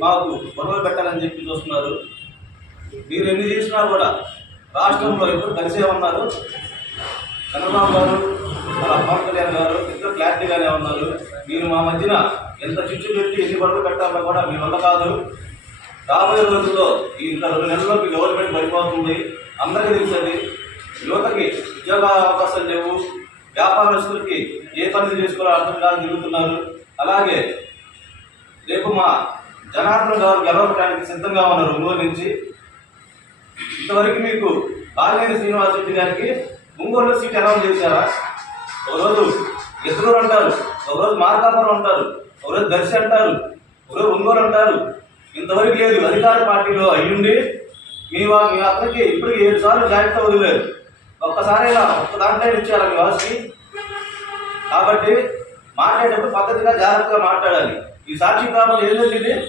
మాకు గొడవలు పెట్టాలని చెప్పి చూస్తున్నారు. మీరు ఎన్ని చేసినా కూడా రాష్ట్రంలో ఎప్పుడు కలిసే ఉన్నారు. చంద్రబాబు గారు అలా పవన్ కళ్యాణ్ గారు ఇద్దరు క్లారిటీగానే ఉన్నారు. మీరు మా మధ్యన ఎంత చిచ్చు పెట్టి ఎన్ని గొడవలు పెట్టాలో కూడా మీ వల్ల కాదు. రాబోయే రోజుల్లో ఈ ఇంకా రెండు నెలల్లో మీ గవర్నమెంట్ పడిపోతుంది. అందరికీ తెలుసండి యువతకి ఉద్యోగ అవకాశాలు లేవు. వ్యాపారస్తులకి ఏ పనులు చేసుకోవాలో అర్థం కాదు తిరుగుతున్నారు. అలాగే రేపు మా జనార్దన్ గారు గెలవడానికి సిద్ధంగా ఉన్నారు ఒంగోలు నుంచి ఇంతవరకు మీకు బాలినేని శ్రీనివాస్ రెడ్డి గారికి ఒంగోలులో సీట్ అనౌన్స్ చేశారా? ఒకరోజు ఎదురూరు అంటారు ఒకరోజు మార్కాపురం అంటారు ఒకరోజు దర్శి అంటారు ఒకరోజు ఒంగోలు అంటారు. ఇంతవరకు లేదు అధికార పార్టీలో అయ్యుండి మీ వా- మీ అతనికి ఇప్పటికి ఏడు సార్లు జాగ్రత్త వదిలేరు. ఒక్కసారి ఇలా ఒక్క దాంట్లో ఇచ్చారు మీ వాసికి. కాబట్టి మాట్లాడేటప్పుడు పద్ధతిగా జాగ్రత్తగా మాట్లాడాలి. ఈ సాక్షి గ్రామంలో ఏం జరిగింది?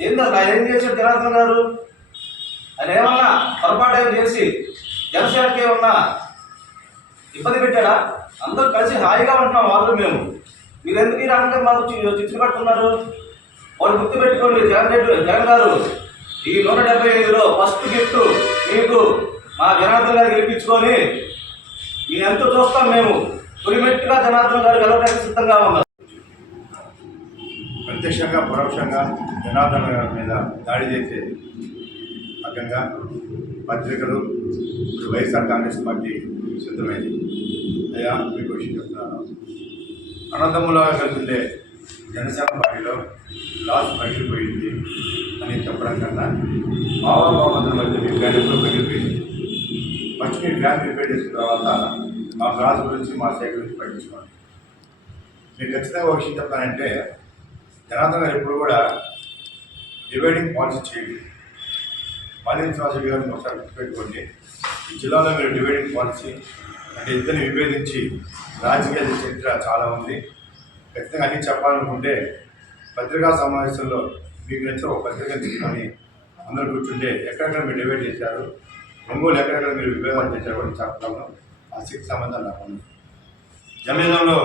ఏందో ఏం చేశాడు జనార్దన్ గారు? ఆయన ఏమన్నా పొరపాటు ఏం చేసి జనసేనకి ఏమన్నా ఇబ్బంది పెట్టాడా? అందరూ కలిసి హాయిగా ఉంటున్నాం వాళ్ళు మేము. మీరెందుకు ఈ రకంగా మాకు చి- చిచ్చు పట్టుకున్నారు వాళ్ళు గుర్తు పెట్టుకోండి జగన్ రెడ్డి జగన్ గారు. ఈ నూట డెబ్బై ఐదులో ఫస్ట్ గిఫ్ట్ మీకు మా జనార్దన్ గారు గెలిపించుకొని మీ ఎంతో చూస్తాం మేము. పులిమెట్టుగా జనార్దన్ గారు గెలవడానికి సిద్ధంగా ఉన్నారు. ప్రత్యక్షంగా పరోక్షంగా జనార్దన్ గారి మీద దాడి చేసే రకంగా పత్రికలు వైఎస్ఆర్ కాంగ్రెస్ పార్టీ సిద్ధమైంది. అయ్యా మీకు విషయం చెప్తున్నాను. అనంతములాగా కలిసిందే జనసేన పార్టీలో లాస్ పగిలిపోయింది అని చెప్పడం కన్నా భావాభావంతుల మధ్య మీ ఫ్యాన్ పగిలిపోయింది ఫస్ట్ మీ ఫ్యాన్ రిపేర్ చేసిన తర్వాత మా క్లాస్ గురించి మా సైడ్ గురించి పట్టించుకోండి. మీకు ఖచ్చితంగా ఒక విషయం చెప్పానంటే జనార్దన్ గారు ఎప్పుడు కూడా డివైడింగ్ పాలసీ చేయండి. మాలిన్ శ్వాస గారిని ఒకసారి గుర్తుపెట్టుకోండి. ఈ జిల్లాలో మీరు డివైడింగ్ పాలసీ అంటే ఇద్దరిని విభేదించి రాజకీయ చరిత్ర చాలా ఉంది. ఖచ్చితంగా అన్ని చెప్పాలనుకుంటే పత్రికా సమావేశంలో మీకు నచ్చిన ఒక పత్రిక తీసుకొని అందరూ కూర్చుంటే ఎక్కడెక్కడ మీరు డివైడ్ చేశారు ఒంగోలు ఎక్కడెక్కడ మీరు విభేదాలు చేశారు కూడా చెప్పడంలో ఆ శక్తి సంబంధం నాకు ఉంది జర్నలిజంలో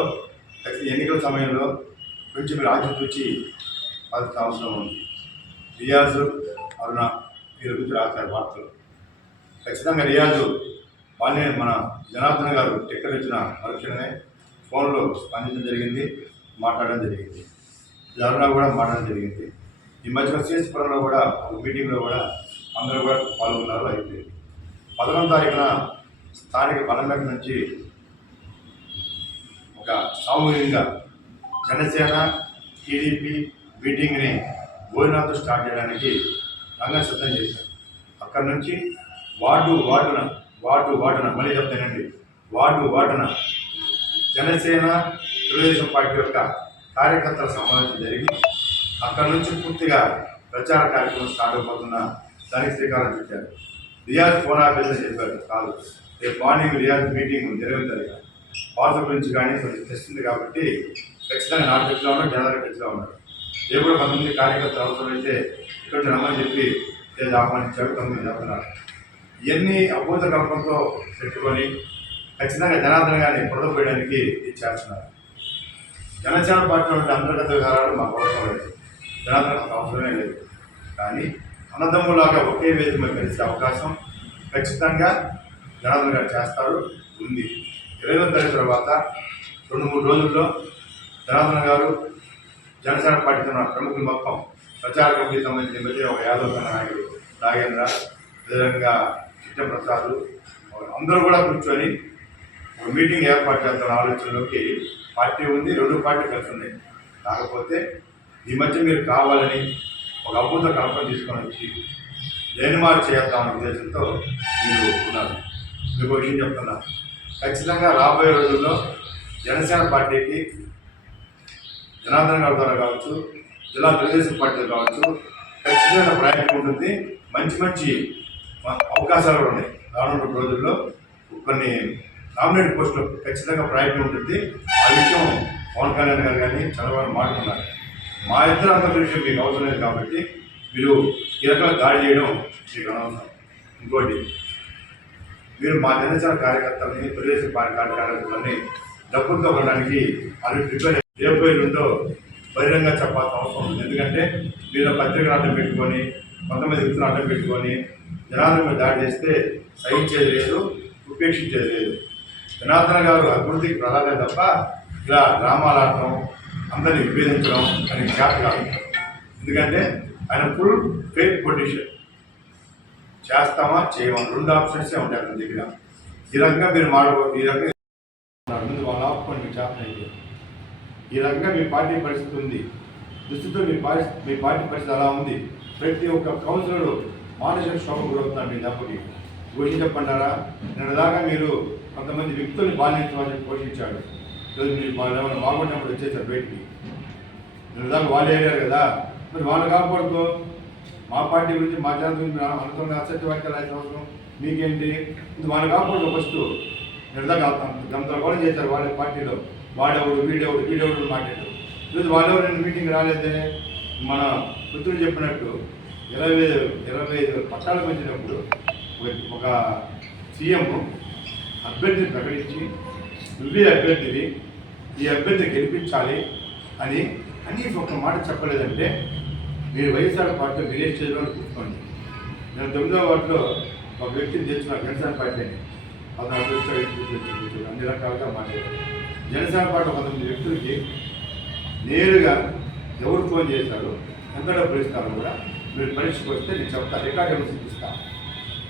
ఎన్నికల సమయంలో కొంచెం మీరు ఆచితూచి పద్ధతి అవసరం ఉంది. రియాజు అరుణ వీరి గురించి రాశారు వార్తలు. ఖచ్చితంగా రియాజు వాళ్ళని మన జనార్దన్ గారు టిక్కెట్ ఇచ్చిన మరుక్షణమే ఫోన్లో స్పందించడం జరిగింది మాట్లాడడం జరిగింది. అరుణ కూడా మాట్లాడడం జరిగింది. ఈ మధ్య సిఎస్పురంలో కూడా ఒక మీటింగ్లో కూడా అందరూ కూడా పాల్గొన్నారు అయితే పదకొండు తారీఖున స్థానిక బలంపేట నుంచి ఒక సామూహికంగా జనసేన టీడీపీ మీటింగ్ని భోజనాలతో స్టార్ట్ చేయడానికి రంగం సిద్ధం చేశారు. అక్కడి నుంచి వార్డు వార్డున వార్డు వార్డున మళ్ళీ చెప్తానండి వార్డు వార్డున జనసేన తెలుగుదేశం పార్టీ యొక్క కార్యకర్తల సమావేశం జరిగి అక్కడి నుంచి పూర్తిగా ప్రచార కార్యక్రమం స్టార్ట్ అయిపోతున్న దానికి శ్రీకారం చుట్టారు. రియాజ్ ఫోన్ చెప్పారు. కాదు. రేపు మార్నింగ్ రియాజ్ మీటింగ్ జరుగుతుంది పాత గురించి కానీ కొంచెం తెస్తుంది కాబట్టి ఖచ్చితంగా నాలుగు టెస్ట్లో ఉన్నారు జనరల్ టెస్ట్లో ఉన్నారు. ఏ కూడా కొంతమంది కార్యకర్తలు అవసరమైతే ఇక్కడ రమ్మని చెప్పి లేదు ఆహ్వానించారు కొంతమంది చెప్తున్నారు. ఇవన్నీ అభూత కల్పంతో పెట్టుకొని ఖచ్చితంగా జనార్దన్ గారిని పొడవపోయడానికి ఇది చేస్తున్నారు. జనసేన పార్టీలో ఉండే అంతర్గత విధానాలు మాకు అవసరం లేదు. జనార్దన్ మాకు అవసరమే లేదు. కానీ అన్నదమ్ములాగా ఒకే వేదిక మీద కలిసే అవకాశం ఖచ్చితంగా జనార్దన్ గారు చేస్తారు ఉంది. ఇరవై తరగతి తర్వాత రెండు మూడు రోజుల్లో జనార్దన్ గారు జనసేన పార్టీ తన ప్రముఖులు మొత్తం ప్రచార కమిటీ సంబంధించిన మధ్య ఒక యాదవ్ తన నాయకుడు నాగేంద్ర అదేవిధంగా కృష్ణప్రసాద్ అందరూ కూడా కూర్చొని ఒక మీటింగ్ ఏర్పాటు చేస్తున్న ఆలోచనలోకి పార్టీ ఉంది రెండు పార్టీ కలిసి ఉన్నాయి. కాకపోతే ఈ మధ్య మీరు కావాలని ఒక అద్భుత కల్పన తీసుకొని వచ్చి లేని మార్పు చేద్దామన్న ఉద్దేశంతో మీరు ఉన్నారు. మీకు ఒక విషయం చెప్తున్నా. ఖచ్చితంగా రాబోయే రోజుల్లో జనసేన పార్టీకి జనార్దన్ గారి ద్వారా కావచ్చు జిల్లా తెలుగుదేశం పార్టీ కావచ్చు ఖచ్చితమైన ప్రయాణం ఉంటుంది. మంచి మంచి అవకాశాలు ఉన్నాయి. రానున్న రోజుల్లో కొన్ని నామినేట్ పోస్టులు ఖచ్చితంగా ప్రయత్నం ఉంటుంది. ఆ విషయం పవన్ కళ్యాణ్ గారు కానీ చంద్రబాబు మాట్లాడుతున్నారు మా ఇద్దరు అంతర్ విషయం మీకు అవసరం లేదు కాబట్టి మీరు ఈ రకంగా దాడి చేయడం మీకు అనవసరం. ఇంకోటి మీరు మా జనసేన కార్యకర్తలని ప్రదేశ పార్టీ కార్యకర్తలని డబ్బులతో కొనడానికి అది ప్రిపేర్ ఇరవై రెండో బహిరంగ చెప్పాల్సిన అవసరం ఉంది. ఎందుకంటే మీరు పత్రికలు అడ్డం పెట్టుకొని కొంతమంది వ్యక్తులు అడ్డం పెట్టుకొని జనాల మీద దాడి చేస్తే సహించేది లేదు ఉపేక్షించేది లేదు. జనార్దన్ గారు అభివృద్ధికి ప్రధానం తప్ప ఇలా డ్రామాలు ఆడటం అందరిని విభేదించడం అని ఖ్యాతి కాదు. ఎందుకంటే ఆయన ఫుల్ ఫేక్ పొటిషన్ చేస్తామా చేయమా? రెండు ఆప్షన్సే ఉంటాయి మన దగ్గర. ఈ రకంగా మీరు మాడబోతు ఈ రకంగా ముందు వాళ్ళ ఆపుకొని మీకు చేతనైతే ఈ రకంగా మీ పార్టీ పరిస్థితి ఉంది. దృష్టితో మీ పార్టీ మీ పార్టీ పరిస్థితి అలా ఉంది. ప్రతి ఒక్క కౌన్సిలర్ మానసిక శోభ గురవుతున్నారు మీ దెబ్బకి. గురించి చెప్పంటారా నిన్నదాకా మీరు కొంతమంది వ్యక్తుల్ని బాధించమని పోషించాడు ఈరోజు మీరు బాగున్నప్పుడు వచ్చేసారు బయటికి. నిన్నదాకా వాళ్ళు ఏడారు కదా. మరి వాళ్ళు కాకూడదు మా పార్టీ గురించి మా జాతి గురించి అనుకున్న అసత్య వ్యాఖ్యలు అయితే అవసరం మీకేంటి? ఇది వాళ్ళు కాకూడదు ఫస్ట్ నిన్నదాకా కూడా చేశారు వాళ్ళ పార్టీలో. వాడెవడు వీడెవడు వీడెవడు మాట్లాడు ఈరోజు వాళ్ళెవరు మీటింగ్ రాలేదే? మన పుత్రుడు చెప్పినట్టు ఇరవై ఐదు ఇరవై ఐదు పట్టాలకు వచ్చినప్పుడు ఒక- సీఎం అభ్యర్థిని ప్రకటించి నువ్వే అభ్యర్థివి ఈ అభ్యర్థి గెలిపించాలి అని కనీసం ఒక మాట చెప్పలేదంటే మీరు వైఎస్ఆర్ పార్టీ విలేజ్ స్టేజ్లో కూర్చోండి. నేను తొమ్మిదో వార్డులో ఒక వ్యక్తిని తెచ్చిన జనసేన పార్టీని. అది అభివృద్ధి అన్ని రకాలుగా మాట్లాడారు. జనసేన పార్టీ కొంతమంది వ్యక్తులకి నేరుగా ఎవరు ఫోన్ చేశారు ఎంత డబ్బులు ఇస్తారో కూడా మీరు పరీక్షకు వస్తే నేను చెప్తా రికార్డు ఏమైనా చూపిస్తాను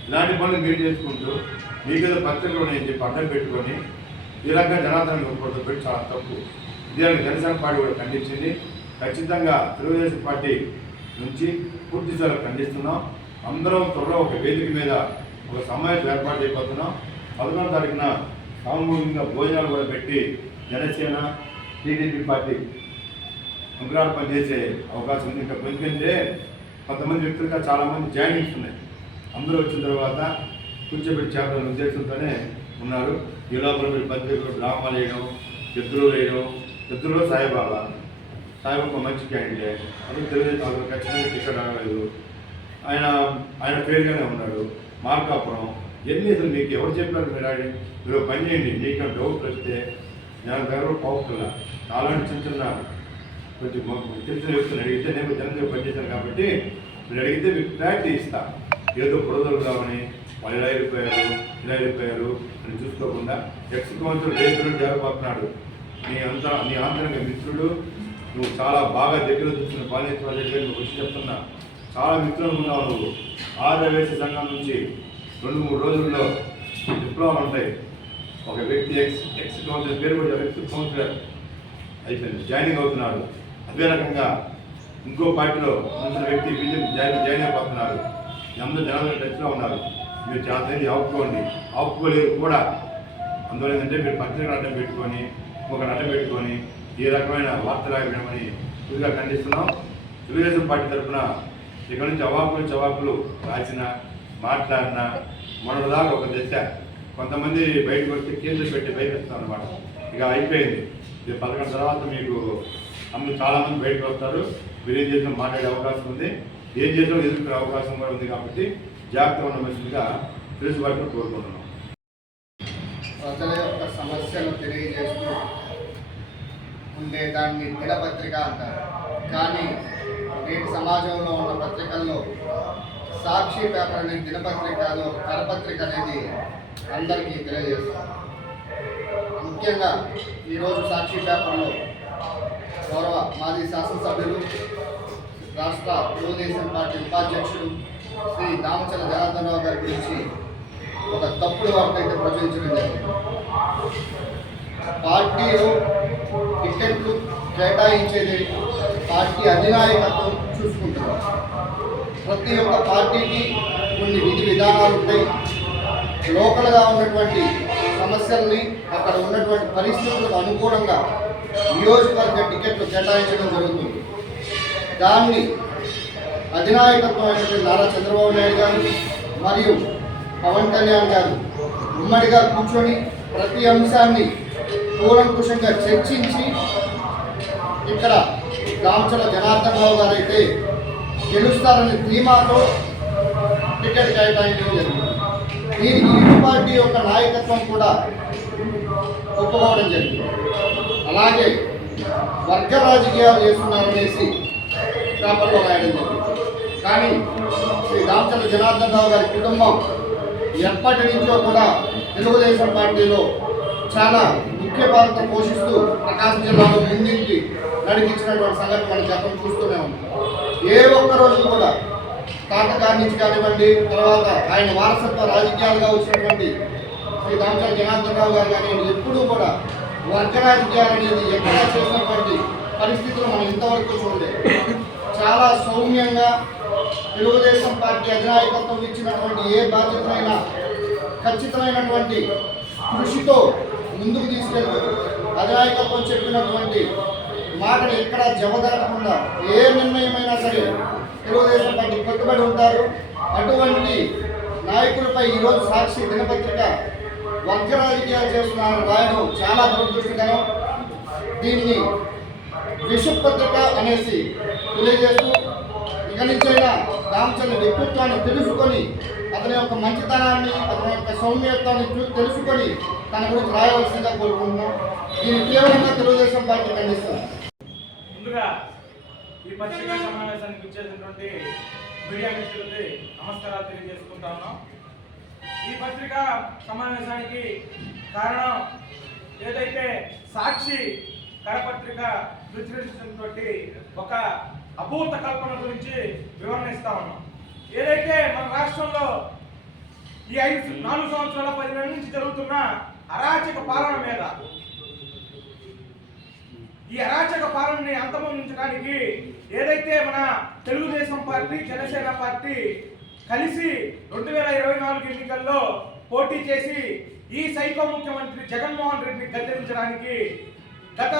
ఇలాంటి పనులు మీరు చేసుకుంటూ మీకేదో పత్రికలు ఉన్నాయని చెప్పి అడ్డం పెట్టుకొని ఈ రకంగా జనార్దన్ కొడుతూ పెట్టి చాలా తప్పు. దీనికి జనసేన పార్టీ కూడా ఖండించింది. ఖచ్చితంగా తెలుగుదేశం పార్టీ నుంచి పూర్తి స్థాయిలో ఖండిస్తున్నాం. అందరం త్వరలో ఒక వేదిక మీద ఒక సమావేశం ఏర్పాటు చేయబోతున్నాం. పదకొండవ తారీఖున సామూహికంగా భోజనాలు కూడా పెట్టి జనసేన టీడీపీ పార్టీ ఉగ్రాలు పనిచేసే అవకాశం ఉంది. ఇంకా ఎందుకంటే కొంతమంది వ్యక్తులుగా చాలామంది జాయినింగ్స్ ఉన్నాయి. అందరూ వచ్చిన తర్వాత కూర్చోబెట్టి చేపల ఉద్దేశంతోనే ఉన్నారు. ఈ లోపల మీరు పత్రికలు డ్రామాలు వేయడం ఎద్దులు వేయడం ఎద్దులో సాయిబాబా. సాయిబాబా మంచి క్యాండిడేట్ అందుకు తెలుగుదేశం అతను ఖచ్చితంగా టికెట్ రాలేదు. ఆయన ఆయన పేరుగానే ఉన్నాడు. మార్కాపురం. ఎన్ని అసలు మీకు ఎవరు చెప్పారు మీరు ఆడి మీరు పని చేయండి మీకు డౌట్ వస్తే నేను దగ్గర పోకుండా అలాంటి చిన్న చిన్న కొంచెం తెలిసిన వ్యక్తులు అడిగితే నేను జనం పనిచేశాను కాబట్టి మీరు అడిగితే మీకు క్లారిటీ ఇస్తా. ఏదో బుడదలుదామని వాళ్ళు ఇలా వెళ్ళిపోయారు ఇలా వెళ్ళిపోయారు అని చూసుకోకుండా ఎక్స్ కౌన్సిల్ రైతులు జరగబోతున్నాడు నీ అంత నీ ఆంతరంగ మిత్రుడు నువ్వు చాలా బాగా దగ్గర చూసిన బాలేశ్వర దగ్గర నువ్వు వచ్చి చెప్తున్నా. చాలా మిత్రులు ఉన్నావు నువ్వు. ఆర్యవేశ సంఘం నుంచి రెండు మూడు రోజుల్లో డిప్లొమా ఉంటాయి. ఒక వ్యక్తి ఎక్స్ ఎక్స్ కౌన్సిలర్ పేరు కూడా ఎక్స్ కౌన్సిలర్ అయిపోయింది జాయినింగ్ అవుతున్నారు అదే రకంగా ఇంకో పార్టీలో ఉన్న వ్యక్తి బీజేపీ జాయిన్ జాయిన్ అయిపోతున్నారు అందరూ జనాలు టచ్లో ఉన్నారు. మీరు చాలా తేదీ ఆపుకోండి. ఆపుకోలేరు కూడా. అందువల్ల ఏంటంటే మీరు పత్రికలు అడ్డం పెట్టుకొని ఒక అడ్డం పెట్టుకొని ఏ రకమైన వార్తలు రాయడమని పూర్తిగా ఖండిస్తున్నాం. తెలుగుదేశం పార్టీ తరఫున ఇక్కడ నుంచి అవాకులు చవాకులు రాసిన మాట్లాడినా మనలాగా ఒక దశ. కొంతమంది బయటకు వస్తే కేసులు పెట్టి భయపెడతాం అనమాట ఇక అయిపోయింది. ఇది పథకం తర్వాత మీకు అందరు చాలామంది బయటకు వస్తారు. మీరు ఏం చేసినా మాట్లాడే అవకాశం ఉంది. ఏం చేసినా ఎదుర్కొనే అవకాశం కూడా ఉంది కాబట్టి జాగ్రత్త ఉన్న మనుషులుగా తెలుసు కోరుకుంటున్నాం. ప్రజల యొక్క సమస్యలు తెలియజేస్తూ ఉండే దాన్ని దినపత్రిక అంటారు. కానీ నేటి సమాజంలో ఉన్న పత్రికల్లో సాక్షి పేపర్ అనే దినపత్రికలో కరపత్రిక అనేది అందరికీ తెలియజేస్తారు ముఖ్యంగా ఈరోజు సాక్షి పేపర్లో గౌరవ మాజీ శాసనసభ్యులు రాష్ట్ర తెలుగుదేశం పార్టీ ఉపాధ్యక్షుడు శ్రీ దామచల జనార్దన్ రావు గారి గురించి ఒక తప్పుడు వార్త అయితే ప్రచురించడం జరిగింది. పార్టీలో టికెట్లు కేటాయించేది పార్టీ అధినాయకత్వం ప్రతి ఒక్క పార్టీకి కొన్ని విధి విధానాలు ఉంటాయి. లోకల్గా ఉన్నటువంటి సమస్యల్ని అక్కడ ఉన్నటువంటి పరిస్థితులకు అనుగుణంగా నియోజకవర్గ టికెట్లు కేటాయించడం జరుగుతుంది. దాన్ని అధినాయకత్వం అయినటువంటి నారా చంద్రబాబు నాయుడు గారు మరియు పవన్ కళ్యాణ్ గారు ఉమ్మడిగా కూర్చొని ప్రతి అంశాన్ని కూలంకుషంగా చర్చించి ఇక్కడ రామచల జనార్దన్ రావు గారైతే గెలుస్తారనే ధీమాతో టికెట్ కేటాయించడం జరిగింది. దీనికి ఇరు పార్టీ యొక్క నాయకత్వం కూడా ఒప్పుకోవడం జరిగింది. అలాగే వర్గ రాజకీయాలు చేస్తున్నారనేసి పేపర్లో రాయడం జరిగింది. కానీ శ్రీ రామచంద్ర జనార్దన్ రావు గారి కుటుంబం ఎప్పటి నుంచో కూడా తెలుగుదేశం పార్టీలో చాలా ముఖ్య పాత్ర పోషిస్తూ ప్రకాశం జిల్లాలో ముందుండి నడిపించినటువంటి సంగతి మనం చెప్పడం చూస్తూనే ఉన్నాం. ఏ ఒక్క రోజు కూడా తాతగారి నుంచి కానివ్వండి తర్వాత ఆయన వారసత్వ రాజకీయాలుగా వచ్చినటువంటి శ్రీ రామచంద్ర జనార్దన్ రావు గారు కానివ్వండి ఎప్పుడూ కూడా వర్గ రాజకీయాలు అనేది ఎక్కడా చేసినటువంటి పరిస్థితులు మనం ఇంతవరకు చూడలేదు. చాలా సౌమ్యంగా తెలుగుదేశం పార్టీ అధినాయకత్వం ఇచ్చినటువంటి ఏ బాధ్యతనైనా ఖచ్చితమైనటువంటి కృషితో ముందుకు తీసుకెళ్తూ అధినాయకత్వం చెప్పినటువంటి మాటని ఎక్కడ జమదరకుండా ఏ నిర్ణయమైనా సరే తెలుగుదేశం పార్టీ కట్టుబడి ఉంటారు. అటువంటి నాయకులపై ఈరోజు సాక్షి దినపత్రిక వర్గ రాజకీయాలు చేస్తున్నారని రాయడం చాలా దురదృష్టకరం. దీన్ని విషపత్రిక అనేసి తెలియజేస్తూ ఇక నుంచైనా రామచంద్ర వ్యక్తిత్వాన్ని తెలుసుకొని అతని యొక్క మంచితనాన్ని అతని యొక్క సౌమ్యత్వాన్ని తెలుసుకొని తన గురించి రాయవలసిందిగా కోరుకుంటున్నాం. దీన్ని తీవ్రంగా తెలుగుదేశం పార్టీ ఖండిస్తుంది. ముందుగా ఈ పత్రికా సమావేశానికి ఇచ్చేసినటువంటి మీడియా మిత్రులకి నమస్కారాలు తెలియజేసుకుంటా ఉన్నాం. ఈ పత్రికా సమావేశానికి కారణం ఏదైతే సాక్షి కరపత్రిక ప్రచురించినటువంటి ఒక అభూత కల్పన గురించి వివరణ ఇస్తా ఉన్నాం. ఏదైతే మన రాష్ట్రంలో ఈ ఐదు నాలుగు సంవత్సరాల పది నెలల నుంచి జరుగుతున్న అరాచక పాలన మీద. ఈ అరాచక పాలనని అంతమొందించడానికి ఏదైతే మన తెలుగుదేశం పార్టీ జనసేన పార్టీ కలిసి రెండు వేల ఇరవై నాలుగు ఎన్నికల్లో పోటీ చేసి ఈ సైకో ముఖ్యమంత్రి జగన్మోహన్ రెడ్డిని గద్దరించడానికి గత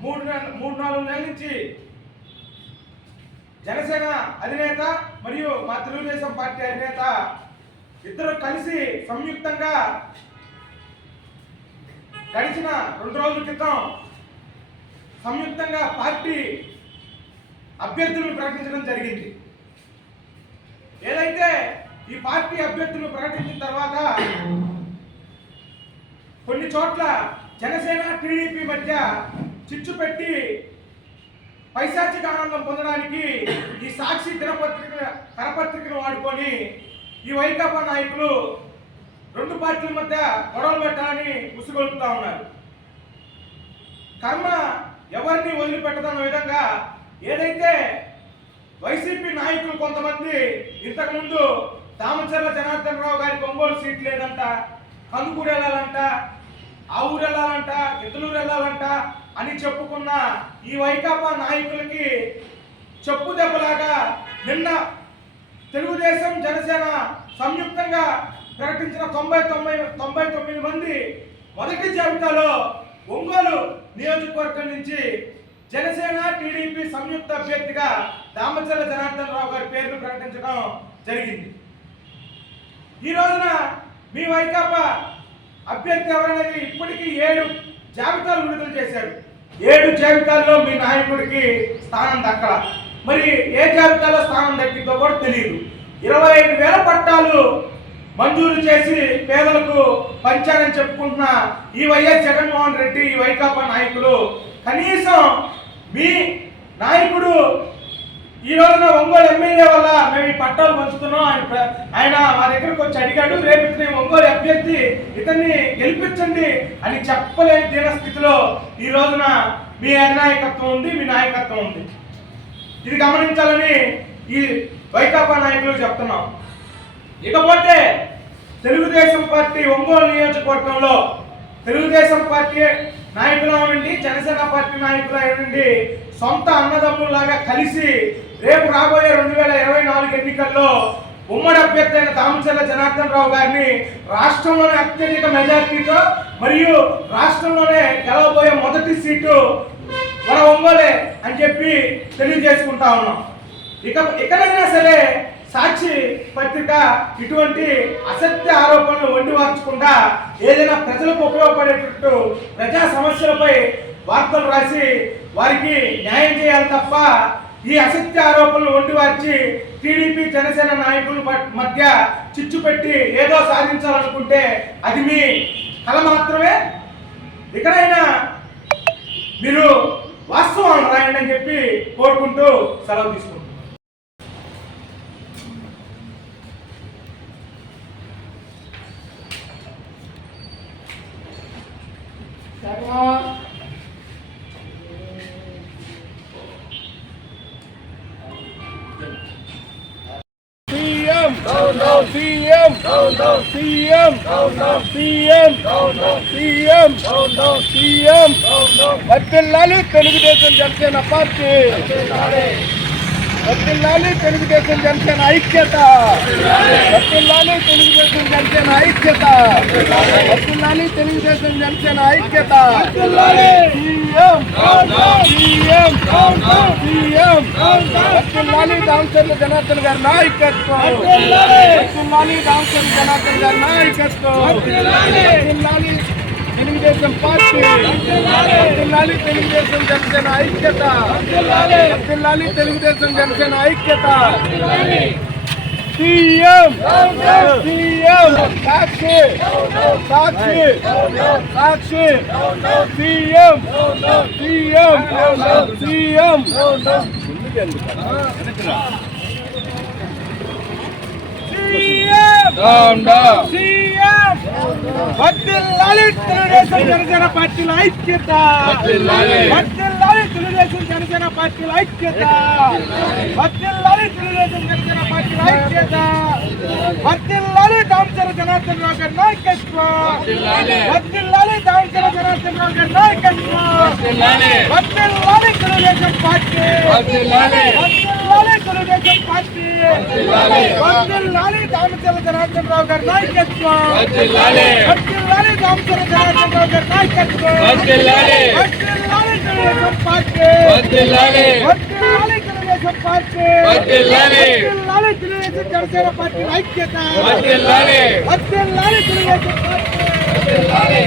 మూడు మూడు నాలుగు నెలల నుంచి జనసేన అధినేత మరియు మా తెలుగుదేశం పార్టీ అధినేత ఇద్దరు కలిసి సంయుక్తంగా గడిచిన రెండు రోజుల క్రితం సంయుక్తంగా పార్టీ అభ్యర్థులను ప్రకటించడం జరిగింది. ఏదైతే ఈ పార్టీ అభ్యర్థులను ప్రకటించిన తర్వాత కొన్ని చోట్ల జనసేన టీడీపీ మధ్య చిచ్చు పెట్టి పైశాచిక ఆనందం పొందడానికి ఈ సాక్షి దినపత్రిక కరపత్రికను వాడుకొని ఈ వైకాపా నాయకులు రెండు పార్టీల మధ్య గొడవలు పెట్టాలని ముసుగొలుపుతా ఉన్నారు. కర్మ ఎవరిని వదిలిపెట్టదన్న విధంగా ఏదైతే వైసీపీ నాయకులు కొంతమంది ఇంతకుముందు దామచర్ల జనార్దన్ రావు గారికి ఒంగోలు సీట్ లేదంట కందుకూరు వెళ్ళాలంట ఆ ఊరు వెళ్ళాలంట ఇతలూరు వెళ్ళాలంట అని చెప్పుకున్న ఈ వైకాపా నాయకులకి చెప్పు దెబ్బలాగా నిన్న తెలుగుదేశం జనసేన సంయుక్తంగా ప్రకటించిన తొంభై తొంభై తొంభై తొమ్మిది మంది మొదటి జాబితాలో ఒంగోలు నియోజకవర్గం నుంచి జనసేన టీడీపీ సంయుక్త అభ్యర్థిగా దామచర్ల జనార్దన్ రావు గారి పేరును ప్రకటించడం జరిగింది. ఈ రోజున మీ వైకాపా అభ్యర్థి ఎవరనేది ఇప్పటికీ ఏడు జాబితాలు విడుదల చేశారు. ఏడు జాబితాల్లో మీ నాయకుడికి స్థానం దక్కల. మరి ఏ జాబితాలో స్థానం దక్కిందో కూడా తెలియదు ఇరవై ఐదు వేల పట్టాలు మంజూరు చేసి పేదలకు పంచారని చెప్పుకుంటున్న ఈ వైఎస్ జగన్మోహన్ రెడ్డి ఈ వైకాపా నాయకులు కనీసం మీ నాయకుడు ఈ రోజున ఒంగోలు ఎమ్మెల్యే వల్ల మేము ఈ పట్టాలు పంచుతున్నాం. ఆయన ఆయన మా దగ్గరకు వచ్చి అడిగాడు రేపు ఇతని ఒంగోలు అభ్యర్థి ఇతన్ని గెలిపించండి అని చెప్పలేని దీనస్థితిలో ఈ రోజున మీ అనాయకత్వం ఉంది మీ నాయకత్వం ఉంది. ఇది గమనించాలని ఈ వైకాపా నాయకులు చెప్తున్నాం. ఇకపోతే తెలుగుదేశం పార్టీ ఒంగోలు నియోజకవర్గంలో తెలుగుదేశం పార్టీ నాయకులు జనసేన పార్టీ నాయకులు సొంత అన్నదమ్ముల్లాగా కలిసి రేపు రాబోయే రెండు వేల ఇరవై నాలుగు ఎన్నికల్లో ఉమ్మడి అభ్యర్థి అయిన దామచర్ల జనార్దన్ రావు గారిని రాష్ట్రంలోనే అత్యధిక మెజార్టీతో మరియు రాష్ట్రంలోనే గెలవబోయే మొదటి సీటు మన ఒంగోలే అని చెప్పి తెలియజేసుకుంటా ఉన్నాం. ఇక ఎక్కడైనా సరే సాక్షి పత్రిక ఇటువంటి అసత్య ఆరోపణలు వండి వార్చకుండా ఏదైనా ప్రజలకు ఉపయోగపడేటట్టు ప్రజా సమస్యలపై వార్తలు రాసి వారికి న్యాయం చేయాలి తప్ప ఈ అసత్య ఆరోపణలు వండి వార్చి టీడీపీ జనసేన నాయకుల మధ్య చిచ్చు పెట్టి ఏదో సాధించాలనుకుంటే అది మీ కళ మాత్రమే? ఇకనైనా మీరు వాస్తవం రాయండి అని చెప్పి కోరుకుంటూ సెలవు తీసుకుంటాం సీఎం సీఎం సీఎం సీఎం. వర్తిల్లాలి తెలుగుదేశం జనసేన పార్టీ. వర్తిల్లాలి తెలుగుదేశం జనసేన ఐక్యత వర్తిల్లాలి తెలుగుదేశం జనసేన ఐక్యత వర్తిల్లాలి తెలుగుదేశం జనసేన ఐక్యత సీఎం సీఎం సీఎం వర్తిల్లాలి దామచర్ల జనార్దన్ గారి నాయకత్వం వర్తిల్లాలి దామచర్ల జనార్దన్ గారి నాయకత్వం వర్తిల్లాలి తెలుగుదేశం పార్టీ వర్తిల్లాలి తెలుగుదేశం జనసేన ఐక్యత వర్తిల్లాలి తెలుగుదేశం జనసేన ఐక్యత. CM CM Sakshi Sakshi Sakshi. CM CM CM. Down down CM వర్ధిల్లాలి తెలుగుదేశం జనసేన పార్టీల ఐక్యత. వర్ధిల్లాలి తెలుగుదేశం జనసేన పార్టీల ఐక్యత! వర్ధిల్లాలి తెలుగుదేశం జనసేన పార్టీల ఐక్యత! వర్ధిల్లాలి దామచర జనార్దన్ రావు గారి నాయకత్వం! వర్ధిల్లాలి దామచర జనార్దన్ రావు గారి నాయకత్వం! తెలుగుదేశం పార్టీ వర్ధిల్లాలి. వర్ధిల్లాలి తెలుగుదేశం పార్టీ వర్ధిల్లాలి దామచర జనార్దన్ రావు గారి నాయకత్వం వర్ధిల్లాలి. వర్ధిల్లాలి దామచర జనార్దన్ రావు గారి నాయకత్వం వర్ధిల్లాలి. వర్ధిల్లాలి తెలుగుదేశం పార్టీ వర్ధిల్లాలి. వర్ధిల్లాలి తెలుగుదేశం పార్టీ వర్ధిల్లాలి. వర్ధిల్లాలి తెలుగుదేశం జనసేన పార్టీ ఐక్యత వర్ధిల్లాలి. వర్ధిల్లాలి తెలుగుదేశం పార్టీ